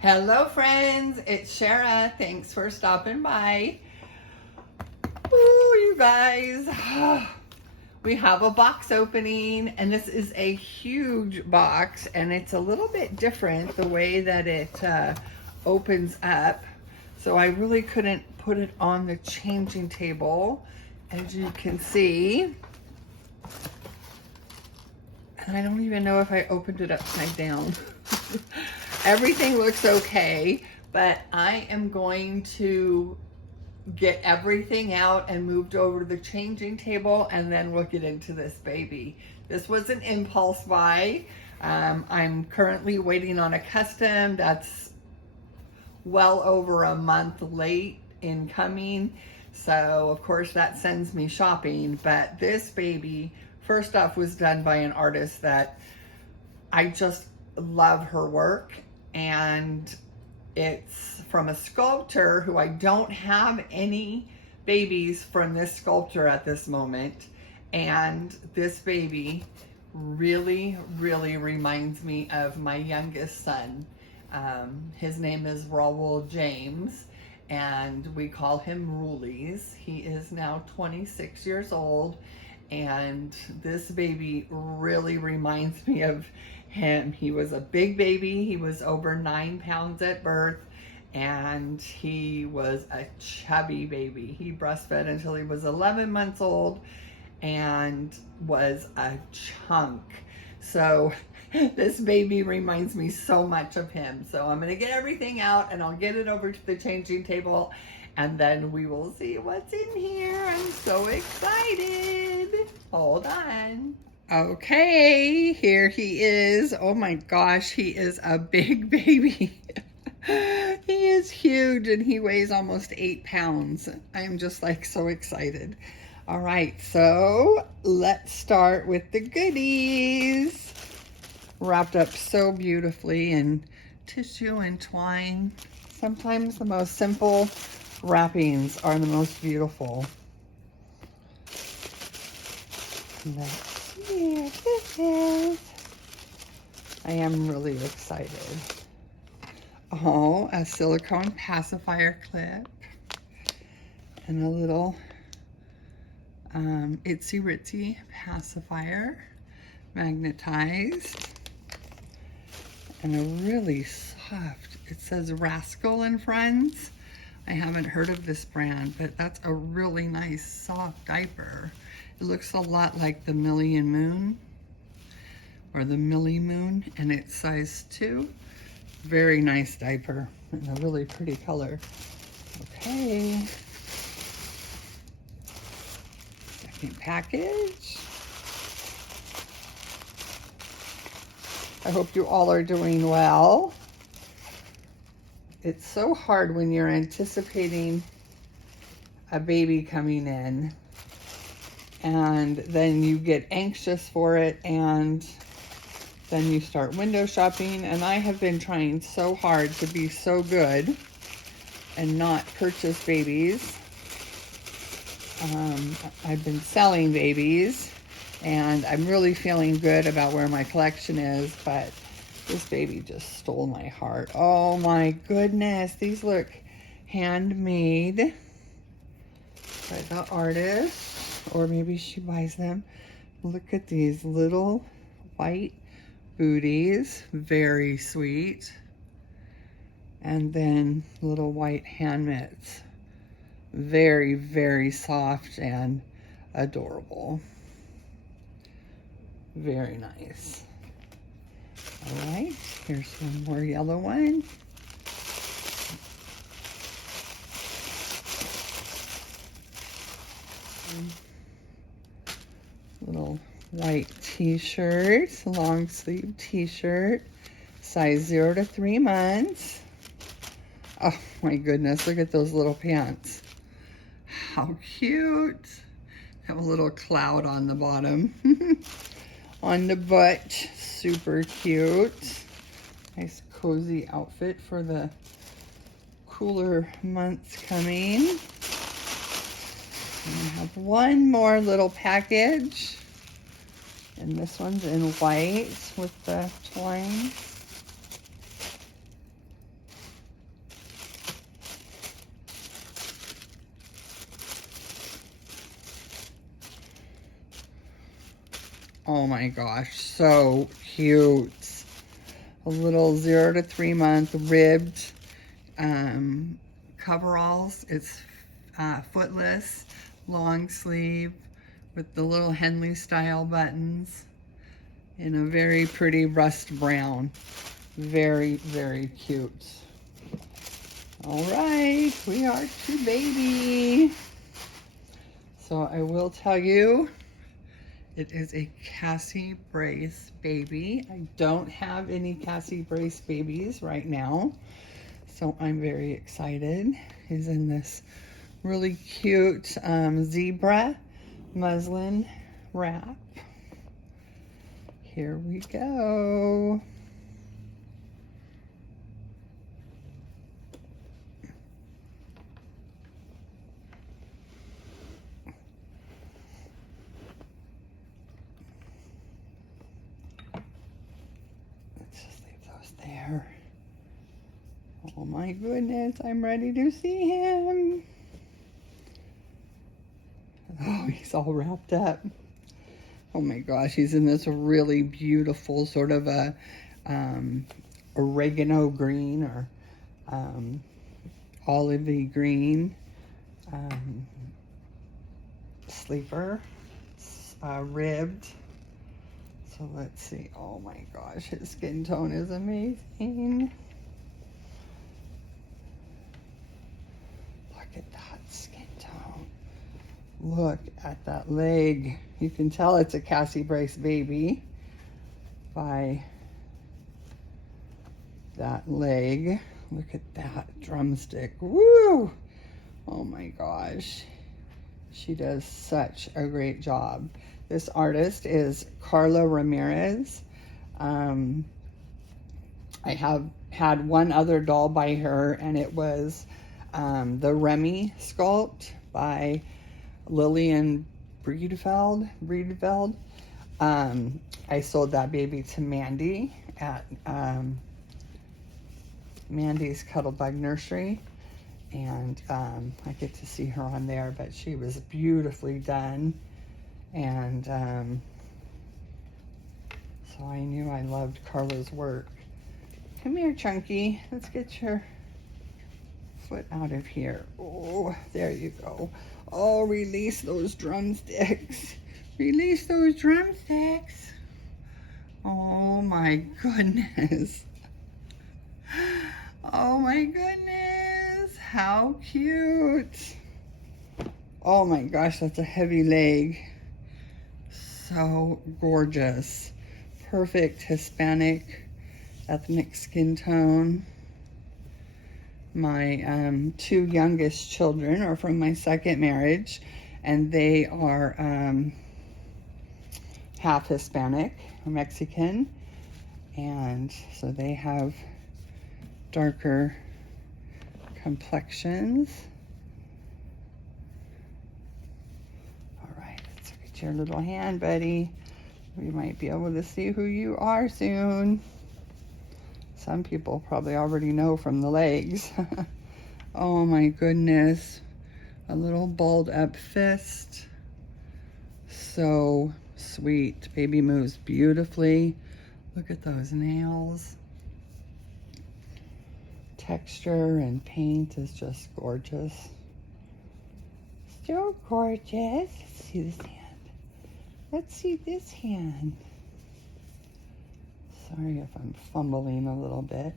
Hello friends, it's Shara. Thanks for stopping by. Ooh, you guys. We have a box opening and this is a huge box and it's a little bit different the way that it opens up. So I really couldn't put it on the changing table, as you can see. And I don't even know if I opened it upside down. Everything looks okay, but I am going to get everything out and moved over to the changing table, and then we'll get into this baby. This was an impulse buy. I'm currently waiting on a custom that's well over a month late in coming. So of course that sends me shopping, but this baby, first off, was done by an artist that I just love her work, and it's from a sculptor who I don't have any babies from this sculptor at this moment. And this baby really reminds me of my youngest son. His name is Raul James, and we call him Rulies. He is now 26 years old, and this baby really reminds me of him. He was a big baby. He was over 9 pounds at birth, and he was a chubby baby. He breastfed until he was 11 months old and was a chunk. So this baby reminds me so much of him. So I'm going to get everything out and I'll get it over to the changing table, and then we will see what's in here. I'm so excited. Hold on. Okay, here he is. Oh my gosh, he is a big baby. He is huge and he weighs almost 8 pounds. I'm just like so excited. All right, so let's start with the goodies. Wrapped up so beautifully in tissue and twine. Sometimes the most simple wrappings are the most beautiful. Let's see what this is. I am really excited. Oh, a silicone pacifier clip and a little itsy ritzy pacifier, magnetized, and a really soft, it says Rascal and Friends. I haven't heard of this brand, but that's a really nice soft diaper. It looks a lot like the Million Moon or the Millie Moon, and it's size 2. Very nice diaper and a really pretty color. Okay. Second package. I hope you all are doing well. It's so hard when you're anticipating a baby coming in and then you get anxious for it, and then you start window shopping. And I have been trying so hard to be so good and not purchase babies. I've been selling babies and I'm really feeling good about where my collection is, but this baby just stole my heart. Oh my goodness, these look handmade by the artist, or maybe she buys them. Look at these little white booties, very sweet. And then little white hand mitts, very soft and adorable. Very nice. All right, here's one more yellow one. Little white t-shirt, long sleeve t-shirt, size 0 to 3 months. Oh my goodness, look at those little pants. How cute. Have a little cloud on the bottom. On the butt, super cute. Nice cozy outfit for the cooler months coming. And I have one more little package, and this one's in white with the twine. Oh my gosh, so cute. A little 0 to 3 month ribbed coveralls. It's footless, long sleeve with the little Henley style buttons in a very pretty rust brown. Very, very cute. All right, we are to baby. So I will tell you, it is a Cassie Brace baby. I don't have any Cassie Brace babies right now, so I'm very excited. He's in this really cute zebra muslin wrap. Here we go. Let's just leave those there. Oh my goodness, I'm ready to see him. Oh, he's all wrapped up. Oh my gosh, he's in this really beautiful sort of a oregano green or olivey green sleeper, ribbed. So let's see. Oh my gosh, his skin tone is amazing. Look at that skin tone. Look at that leg. You can tell it's a Cassie Brace baby by that leg. Look at that drumstick. Woo! Oh my gosh. She does such a great job. This artist is Carla Ramirez. I have had one other doll by her, and it was the Remy sculpt by Lillian Breedveld. I sold that baby to Mandy at Mandy's Cuddlebug Nursery, and I get to see her on there, but she was beautifully done, and so I knew I loved Carla's work. Come here, Chunky. Let's get your foot out of here. Oh, there you go. Oh, release those drumsticks. Release those drumsticks. Oh my goodness. Oh my goodness. How cute. Oh my gosh, that's a heavy leg. So gorgeous. Perfect Hispanic ethnic skin tone. My two youngest children are from my second marriage, and they are half Hispanic, Mexican, and so they have darker complexions. All right, let's look at your little hand, buddy. We might be able to see who you are soon. Some people probably already know from the legs. Oh my goodness. A little balled up fist. So sweet. Baby moves beautifully. Look at those nails. Texture and paint is just gorgeous. So gorgeous. Let's see this hand. Let's see this hand. Sorry if I'm fumbling a little bit.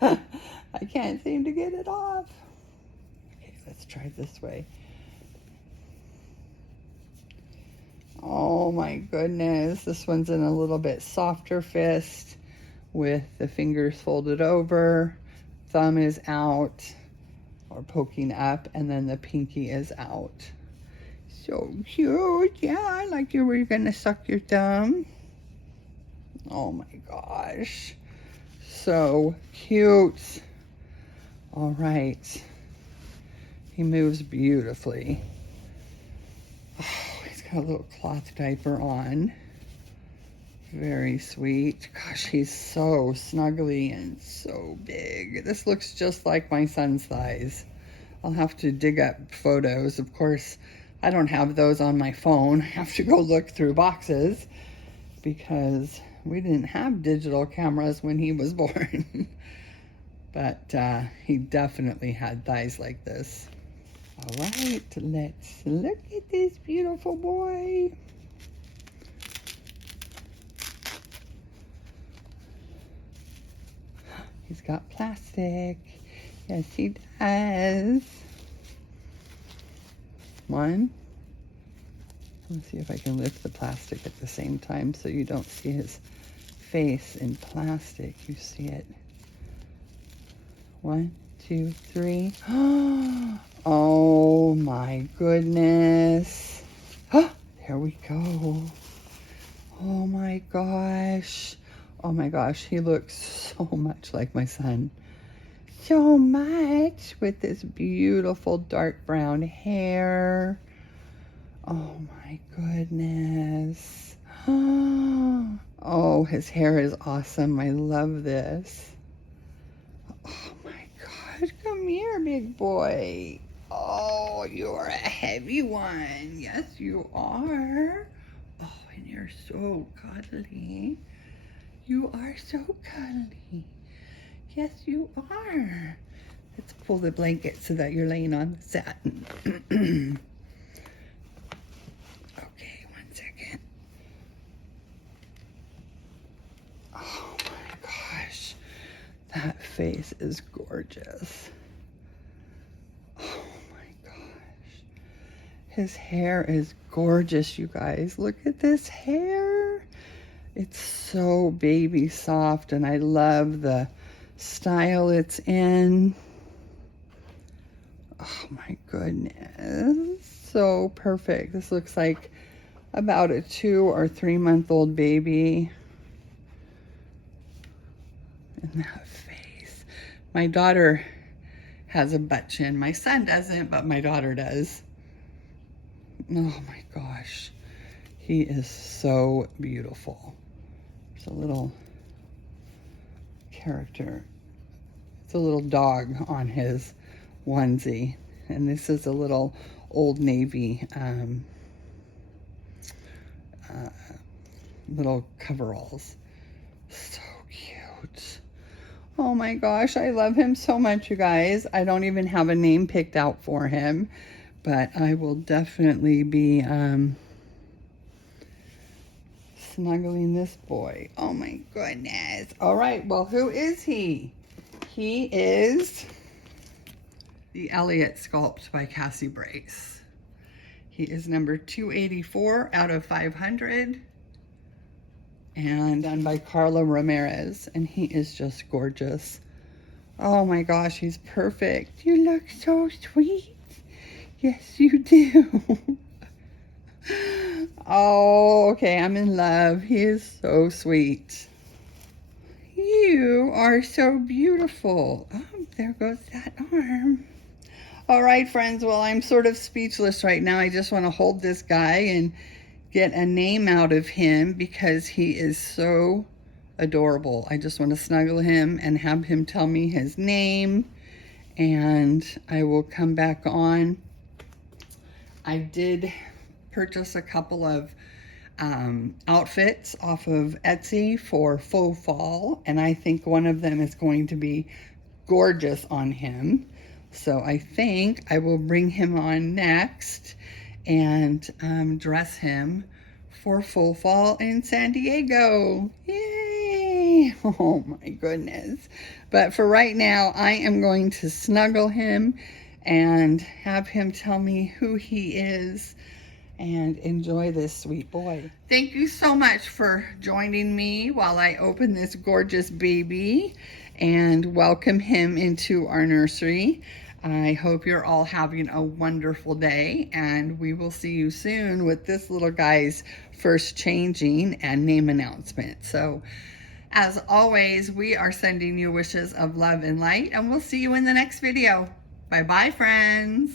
I can't seem to get it off. Okay, let's try this way. Oh my goodness, this one's in a little bit softer fist with the fingers folded over, thumb is out or poking up, and then the pinky is out. So cute. Yeah, like you were gonna suck your thumb. Oh my gosh, so cute. All right, he moves beautifully. Oh, he's got a little cloth diaper on Very sweet. Gosh, he's so snuggly and so big. This looks just like my son's thighs. I'll have to dig up photos. Of course, I don't have those on my phone. I have to go look through boxes because we didn't have digital cameras when he was born. But he definitely had thighs like this. All right, let's look at this beautiful boy. He's got plastic. Yes, he does. One. Let's see if I can lift the plastic at the same time so you don't see his face in plastic. You see it. 1, 2, 3. Oh my goodness. There we go. Oh my gosh. Oh my gosh, he looks so much like my son. So much, with this beautiful dark brown hair. Oh my goodness. Oh, his hair is awesome. I love this. Oh my gosh, come here, big boy. Oh, you're a heavy one. Yes, you are. Oh, and you're so cuddly. You are so cuddly. Yes, you are. Let's pull the blanket so that you're laying on the satin. Okay, 1 second. Oh my gosh. That face is gorgeous. Oh my gosh. His hair is gorgeous, you guys. Look at this hair. It's so baby soft, and I love the style it's in. Oh my goodness. So perfect. This looks like about a 2 or 3 month old baby. And that face. My daughter has a butt chin. My son doesn't, but my daughter does. Oh my gosh. He is so beautiful. There's a little character. It's a little dog on his onesie. And this is a little Old Navy little coveralls. So cute. Oh my gosh, I love him so much, you guys. I don't even have a name picked out for him, but I will definitely be snuggling this boy. Oh my goodness. All right, well, who is he? He is the Elliot Sculpt by Cassie Brace. He is number 284 out of 500 and done by Carla Ramirez, and he is just gorgeous. Oh my gosh, he's perfect. You look so sweet. Yes, you do. Oh, okay, I'm in love. He is so sweet. You are so beautiful. Oh, there goes that arm. All right, friends, well, I'm sort of speechless right now. I just want to hold this guy and get a name out of him because he is so adorable. I just want to snuggle him and have him tell me his name, and I will come back on. I did purchase a couple of outfits off of Etsy for faux fall, and I think one of them is going to be gorgeous on him. So I think I will bring him on next and dress him for faux fall in San Diego. Yay! Oh my goodness. But for right now, I am going to snuggle him and have him tell me who he is and enjoy this sweet boy. Thank you so much for joining me while I open this gorgeous baby and welcome him into our nursery. I hope you're all having a wonderful day, and we will see you soon with this little guy's first changing and name announcement. So as always, we are sending you wishes of love and light, and we'll see you in the next video. Bye-bye, friends.